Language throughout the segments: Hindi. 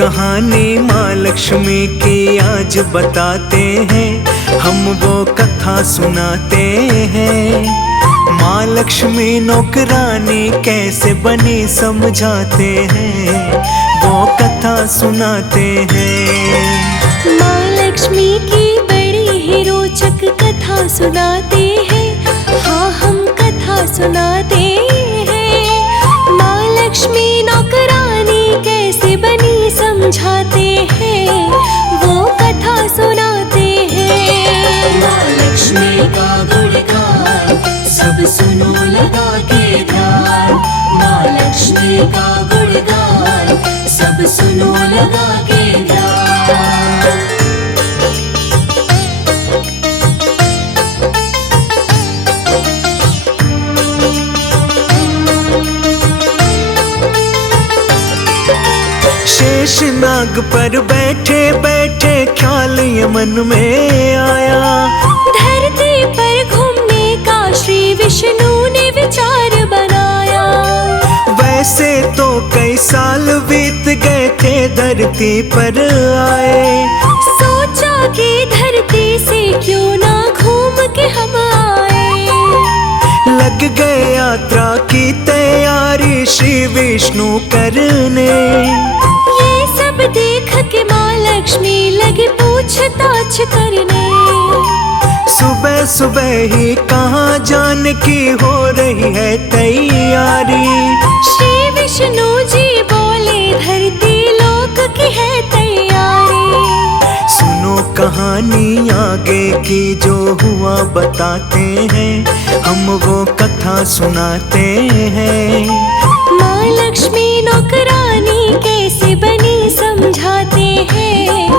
कहानी माँ लक्ष्मी की आज बताते हैं, हम वो कथा सुनाते हैं। माँ लक्ष्मी नौकरानी कैसे बनी समझाते हैं, वो कथा सुनाते हैं। माँ लक्ष्मी की बड़ी ही रोचक कथा सुनाते हैं, हाँ हम कथा सुनाते हैं। माँ लक्ष्मी नौकरानी कैसे बनी समझाते हैं, वो कथा सुनाते हैं। माँ लक्ष्मी का गुणगान सब सुनो लगा के ध्यान। माँ लक्ष्मी का गुणगान सब सुनो लगा के ध्यान। शेषनाग पर बैठे बैठे ख्याल ये मन में आया, धरती पर घूमने का श्री विष्णु ने विचार बनाया। वैसे तो कई साल बीत गए थे धरती पर आए, सोचा कि धरती से क्यों ना घूम के हम आए। लग गए यात्रा की तैयारी श्री विष्णु करने। ये सब देख के माँ लक्ष्मी लगी पूछताछ करने। सुबह सुबह ही कहाँ जाने की हो रही है तैयारी। श्री विष्णु जी बोले धरती लोक की है तैयारी। सुनो कहानी आगे की जो हुआ बताते हैं, हम वो कथा सुनाते हैं। माँ लक्ष्मी नौकरानी कैसे बनी समझाते हैं,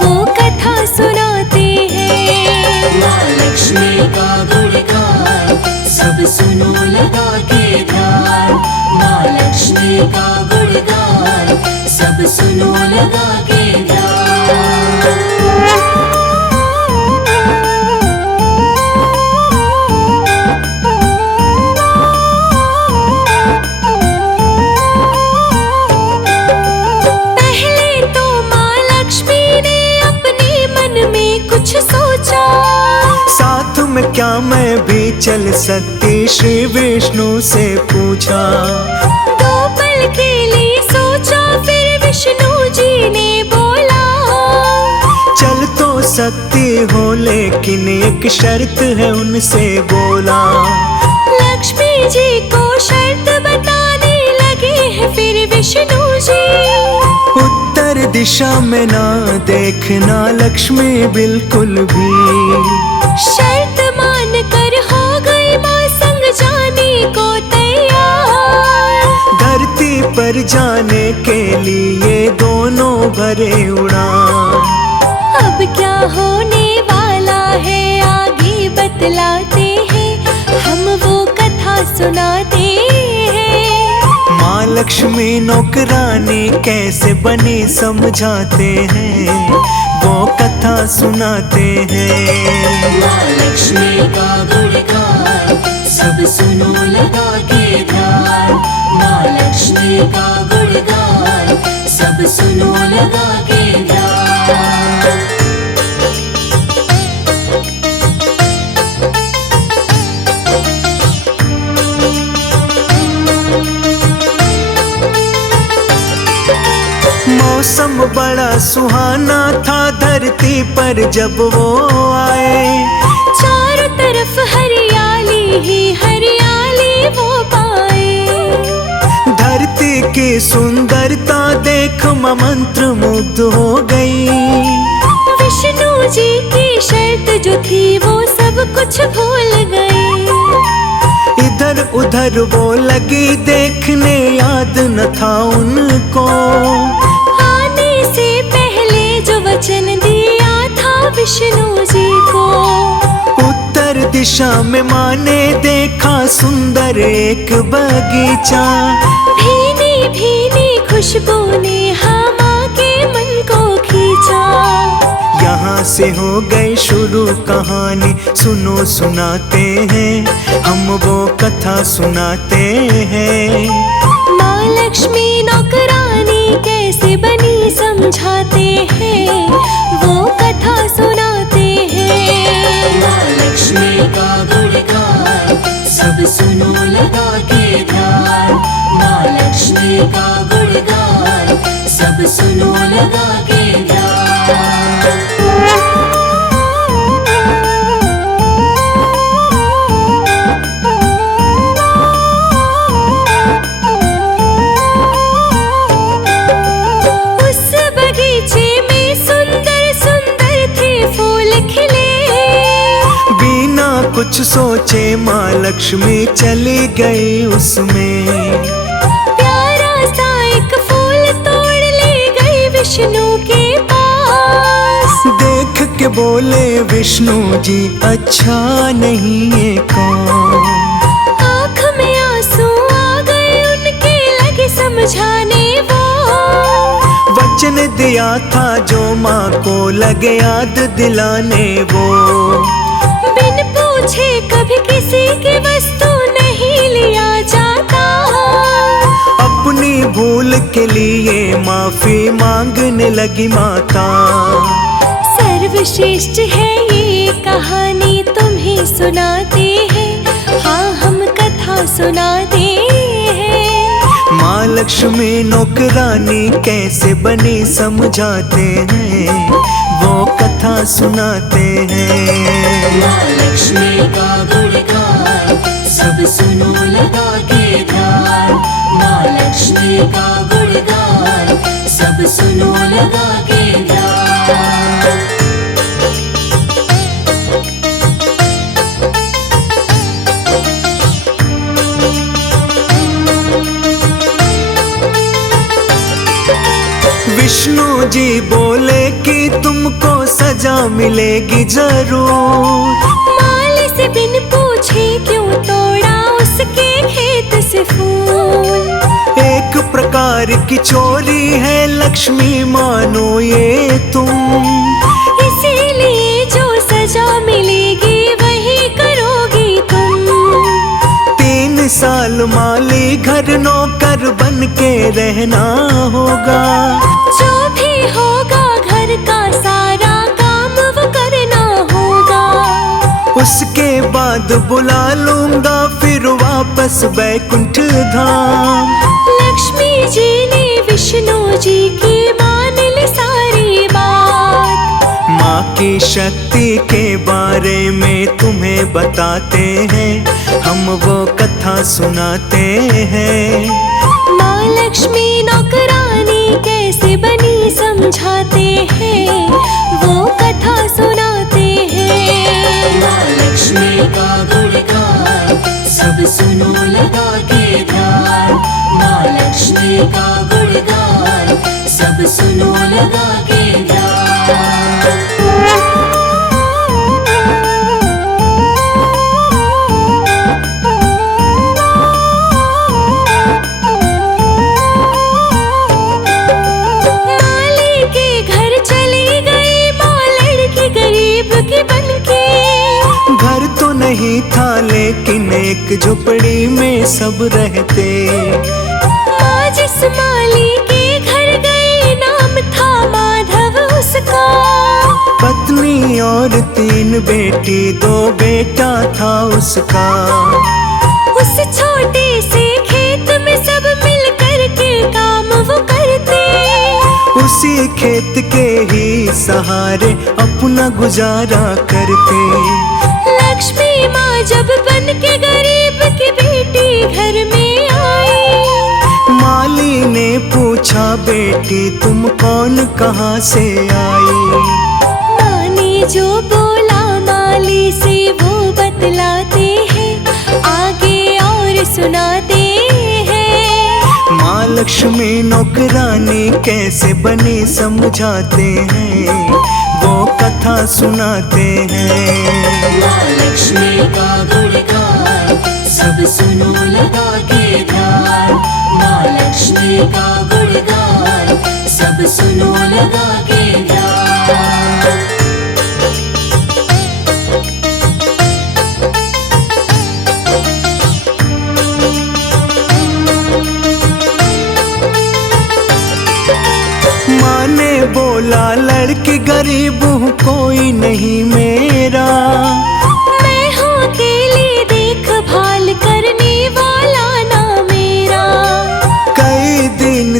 वो कथा सुनाते हैं। माँ लक्ष्मी का गुणगान सब सुनो लगा के ध्यान। माँ लक्ष्मी का गुणगान सब सुनो लगा के ध्यान। कुछ सोचा साथ में क्या मैं भी चल सकती, श्री विष्णु से पूछा। दो पल के लिए सोचा फिर विष्णु जी ने बोला, चल तो सकती हो लेकिन एक शर्त है उनसे बोला। लक्ष्मी जी को शर्त बताने लगे हैं फिर विष्णु जी। उत्तर दिशा में ना देखना लक्ष्मी बिल्कुल भी। शर्त मान कर हो गई माँ संग जाने को तैयार। धरती पर जाने के लिए दोनों भरे उड़ान। अब क्या होने वाला है आगे बतलाते हैं, हम वो कथा सुनाते हैं। माँ लक्ष्मी नौकरानी कैसे बनी समझाते हैं, वो कथा सुनाते हैं। माँ लक्ष्मी का गुणगान सब सुनो लगा के ध्यान। माँ लक्ष्मी का गुणगान सब सुनो लगा के ध्यान। मौसम बड़ा सुहाना था धरती पर जब वो आए। चारों तरफ हरियाली ही हरियाली वो पाए। धरती की सुंदरता देख माँ मंत्र मुग्ध हो गई। विष्णु जी की शर्त जो थी वो सब कुछ भूल गई। इधर उधर वो लगी देखने, याद न था उनको आने से पहले जो वचन दिया था विष्णु जी को। उत्तर दिशा में माँ ने देखा सुंदर एक बगीचा। भीनी भीनी खुशबू ने माँ के मन को खींचा। यहाँ से हो गई शुरू कहानी, सुनो सुनाते हैं, हम वो कथा सुनाते हैं। माँ लक्ष्मी नौकरानी कैसे बनी लक्ष्मी का गुणगान सब सुनो लगा के ध्यान। उस बगीचे में सुंदर सुंदर थे फूल खिले, बिना कुछ सोचे माँ लक्ष्मी चली गई उसमें। प्यारा सा एक फूल तोड़ ले गई विष्णु के पास। देख के बोले विष्णु जी अच्छा नहीं ये कौन। आँख में आंसू आ गए उनके, लगे समझाने वो। वचन दिया था जो माँ को लगे याद दिलाने वो। बिन पूछे कभी किसी की वस्तु नहीं लिया जाता, अपनी भूल के लिए माफी मांगने लगी माता। सर्वश्रेष्ठ है ये कहानी तुम्हें सुनाते हैं, हाँ हम कथा सुनाते हैं। माँ लक्ष्मी नौकरानी कैसे बनी समझाते हैं, वो कथा सुनाते हैं। माँ लक्ष्मी का गुणगान सब सुनो लगा के ध्यान। माँ लक्ष्मी का गुणगान सब सुनो लगा के ध्यान। विष्णु जी बोले कि तुमको सजा मिलेगी जरूर। माली से बिन पूछे क्यों तोड़ा उसके खेत से फूल। एक प्रकार की चोरी है लक्ष्मी मानो ये तुम। इसीलिए जो सजा मिलेगी वही करोगी तुम। 3 साल माली घर नौकर बन के रहना होगा। जो भी होगा घर का सारा काम वो करना होगा। उसके बाद बुला लूंगा फिर वापस बैकुंठ धाम। लक्ष्मी जी ने विष्णु जी की मान ली सारी बात। माँ की शक्ति के बारे में तुम्हें बताते हैं, हम वो कथा सुनाते हैं। माँ लक्ष्मी नौकरानी कैसे बनी समझाते हैं, वो कथा सुनाते हैं। माँ लक्ष्मी का गुणगान सब सुनो लगा के ध्यान। माँ लक्ष्मी का गुणगान सब सुनो लगा के ध्यान। माली के घर चली गई माँ लड़की गरीब की बनके। घर तो नहीं था लेकिन एक झोपड़ी में सब रहते। माँ जिस माली के घर गई नाम था माधव उसका। पत्नी और 3 बेटी 2 बेटा था उसका। उस छोटे से खेत में सब मिल कर के काम वो करते। उसी खेत के ही सहारे अपना गुजारा करते। लक्ष्मी माँ जब बन के गरीब की बेटी घर में आई। माली ने पूछा बेटी तुम कौन कहाँ से आई। माँ ने जो बोला माली से वो बतलाते हैं, आगे और सुनाते हैं। माँ लक्ष्मी नौकरानी कैसे बनी समझाते हैं, वो कथा सुनाते हैं। माँ लक्ष्मी का गुणगान सब सुनो लगा के ध्यान। माँ लक्ष्मी का गुणगान सब सुनो लगा के ध्यान। माँ ने बोला लड़की गरीब हूँ कोई नहीं मेरा। मैं हूँ अकेली देखभाल करने वाला ना मेरा। कई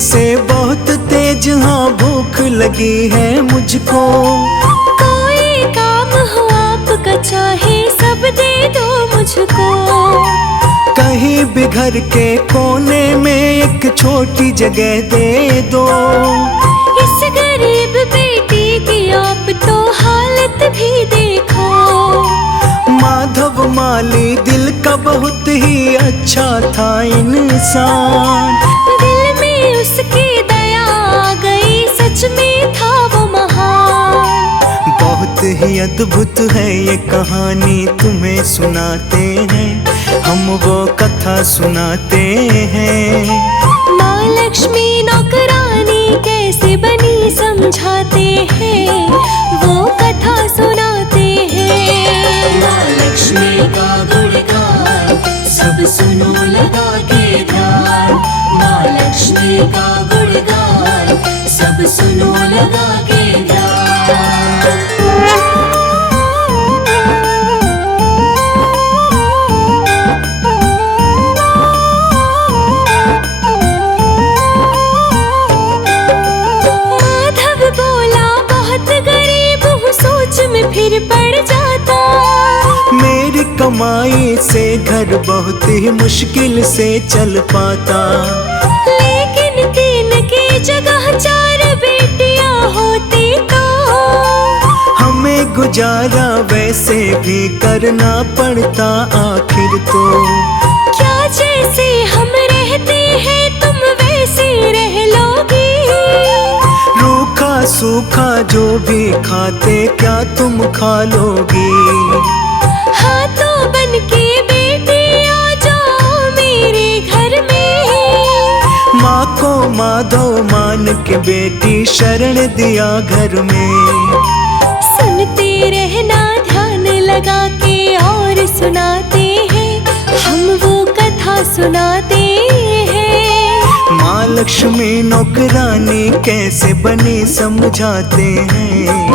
से बहुत तेज, हाँ भूख लगी है मुझको। कोई काम हो आपका, चाहे सब दे दो मुझको। कहीं भी घर के कोने में एक छोटी जगह दे दो। इस गरीब बेटी की आप तो हालत भी देखो। माधव माली दिल का बहुत ही अच्छा था इंसान। दिल में उसकी दया आ गई, सच में था वो महान। बहुत ही अद्भुत है ये कहानी, तुम्हें सुनाते हैं हम, वो कथा सुनाते हैं। माँ लक्ष्मी नौकरानी कैसे बनी समझाते हैं, वो कथा सुनाते हैं। माँ लक्ष्मी का गुणगान सब सुनो लगा के ध्यान। माँ लक्ष्मी का गुणगान सब सुनो लगा के ध्यान। माधव बोला बहुत गरीब हूँ, सोच में फिर पड़ जाता। मेरी कमाई से घर बहुत ही मुश्किल से चल पाता। लेकिन 3 की जगह 4 बेटियां होती तो हमें गुजारा वैसे भी करना पड़ता आखिर तो। क्या जैसे हम रहते हैं तुम वैसे रह लोगी। रूखा सूखा जो भी खाते क्या तुम खा लोगी। हाथों बन के बेटी आ जाओ मेरे घर में। माँ को माधव मान के बेटी शरण दिया घर में। सुनते रहना ध्यान लगा के, और सुनाते हैं हम, वो कथा सुनाते हैं। माँ लक्ष्मी नौकरानी कैसे बनी समझाते हैं,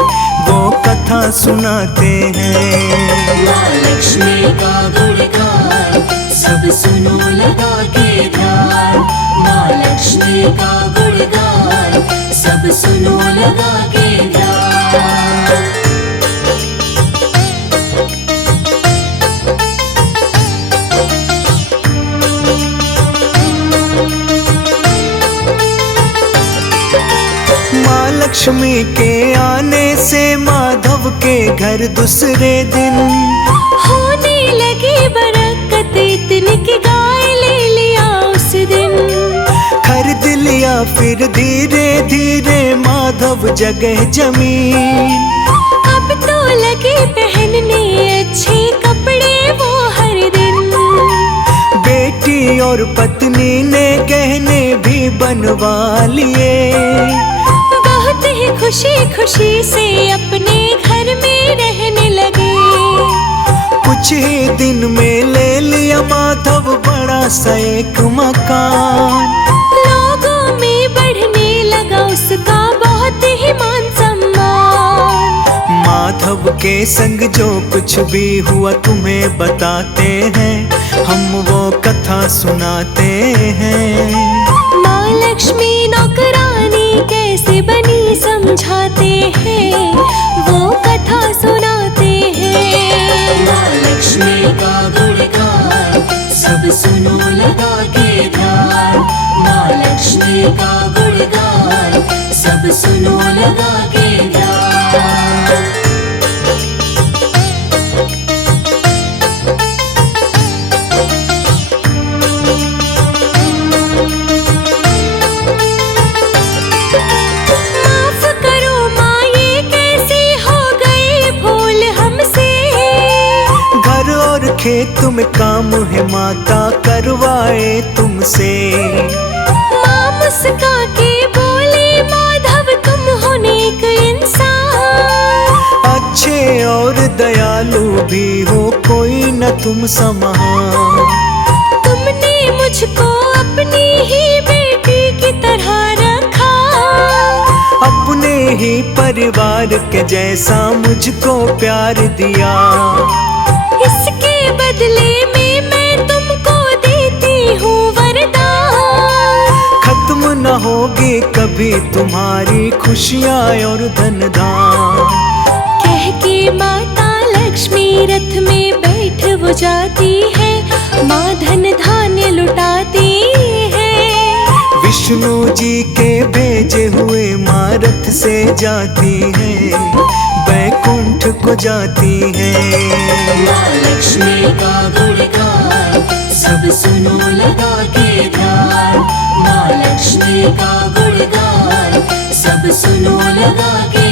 वो कथा सुनाते हैं। माँ लक्ष्मी का गुणगान सब सुनो लगा के ध्यान। माँ लक्ष्मी का गुणगान सब सुनो लगा के ध्यान। माँ लक्ष्मी के आने से माधव के घर दूसरे दिन होने लगी बरकत इतनी कि गाय ले लिया उस दिन। खरीद लिया फिर धीरे धीरे माधव जगह जमीन। अब तो लगे पहनने अच्छे कपड़े वो हर दिन। बेटी और पत्नी ने गहने भी बनवा लिए। बहुत ही खुशी खुशी से अपने घर में रहने लगे। कुछ ही दिन में ले लिया माधव बड़ा सा एक मकान। लोगों में बढ़ने लगा उसका बहुत ही मान सम्मान। माधव के संग जो कुछ भी हुआ तुम्हें बताते हैं, हम वो कथा सुनाते हैं। माँ लक्ष्मी नौकरानी कैसे बनी समझाते हैं, वो कथा सुनाते हैं। माँ लक्ष्मी का गुणगान सब सुनो लगा के ध्यान। माँ लक्ष्मी का गुणगान सब सुनो लगा के ध्यान। माफ करो माँ, ये कैसे हो गई भूल हमसे। घर और खेत में काम है माता करवाए तुमसे। माँ मुस्का के बोले माधव तुम हो नेक इंसान। अच्छे और दयालु भी हो, कोई न तुम समान। तुमने मुझको अपनी ही बेटी की तरह रखा। अपने ही परिवार के जैसा मुझको प्यार दिया। इसके बदले में मैं तुमको देती हूँ वरदान। खत्म न होगी कभी तुम्हारी खुशियाँ और धन धाम। कह के माता लक्ष्मी रथ में बैठ वो जाती है, माँ धन धान्य लुटाती है। विष्णु जी के भेजे हुए माँ रथ से जाती है, बैकुंठ को जाती है। माँ लक्ष्मी का गुणगान सब सुनो लगा के ध्यान। माँ लक्ष्मी का गुणगान सब सुनो लगा के